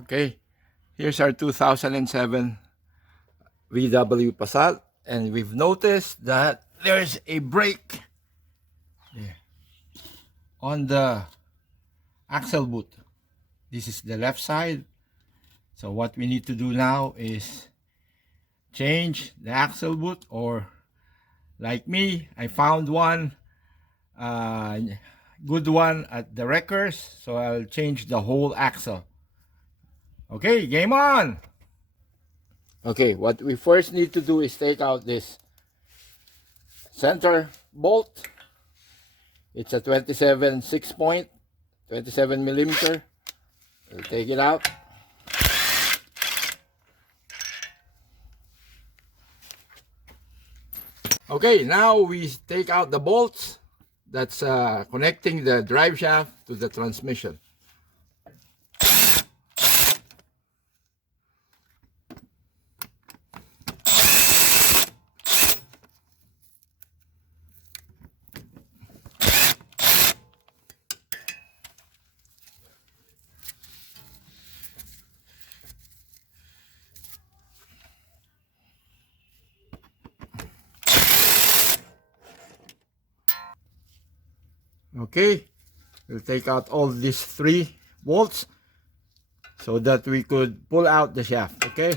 Okay, here's our 2007 VW Passat, and we've noticed that there's a brake on the axle boot. This is the left side. So what we need to do now is change the axle boot, or like me, I found one good one at the wreckers, so I'll change the whole axle. Okay, game on. Okay, what we first need to do is take out this center bolt. It's a 27 6-point, 27 millimeter. We'll take it out. Okay, now we take out the bolts that's connecting the drive shaft to the transmission. Okay, we'll take out all these 3 bolts so that we could pull out the shaft. Okay.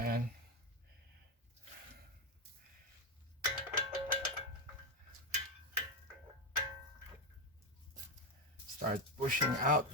And start pushing out.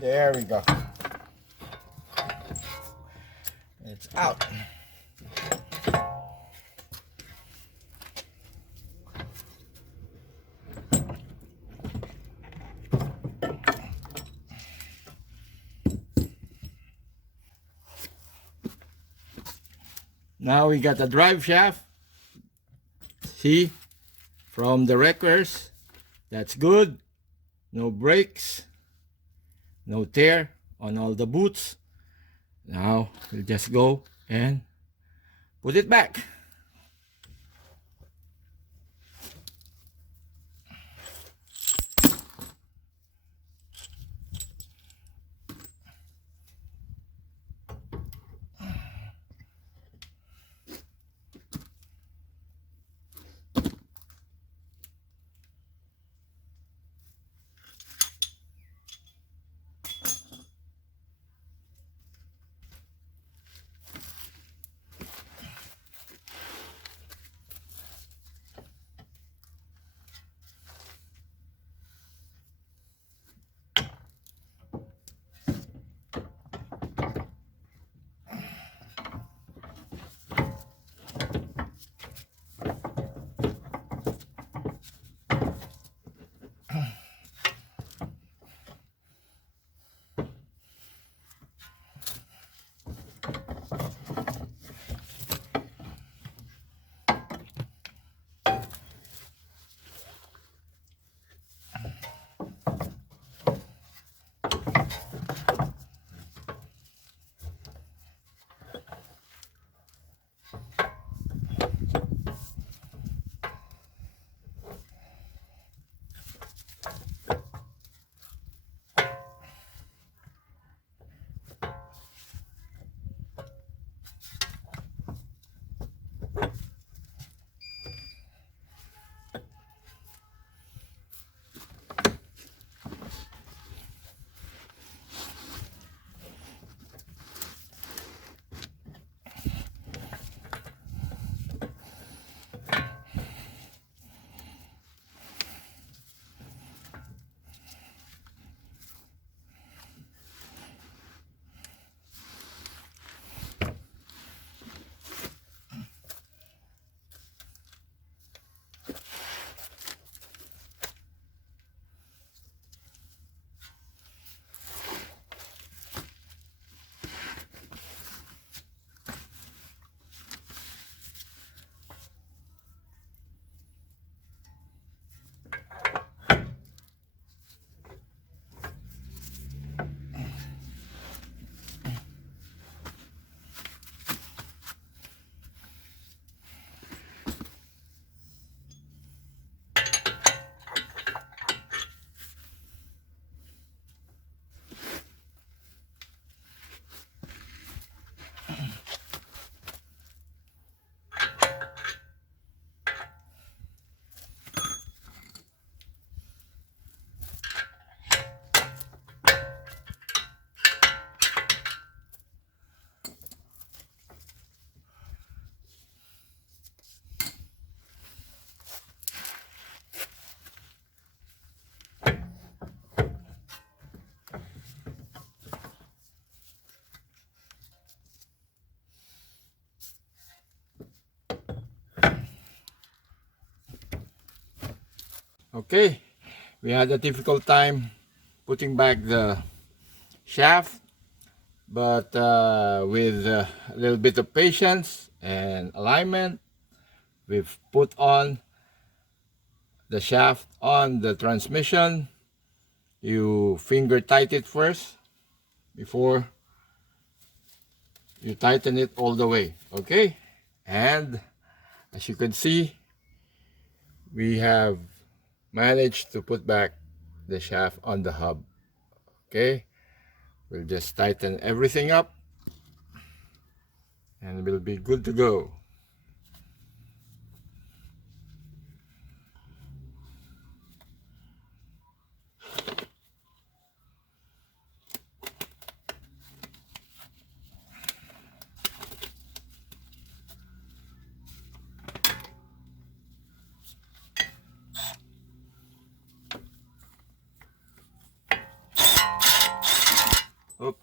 There we go. It's out. Now we got the drive shaft. See, from the wreckers, that's good. No breaks, no tear on all the boots. Now we'll just go and put it back. Okay, we had a difficult time putting back the shaft, but with a little bit of patience and alignment, we've put on the shaft on the transmission. You finger tight it first before you tighten it all the way. Okay, and as you can see, we have managed to put back the shaft on the hub. Okay, we'll just tighten everything up and we'll be good to go. Oop.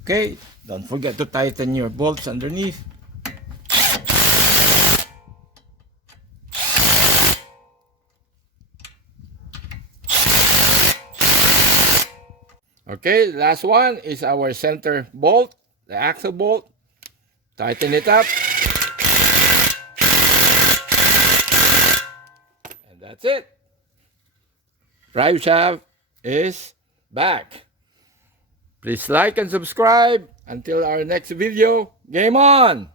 Okay, don't forget to tighten your bolts underneath. Okay, last one is our center bolt, the axle bolt. Tighten it up. And that's it. Drive shaft is back. Please like and subscribe. Until our next video, game on!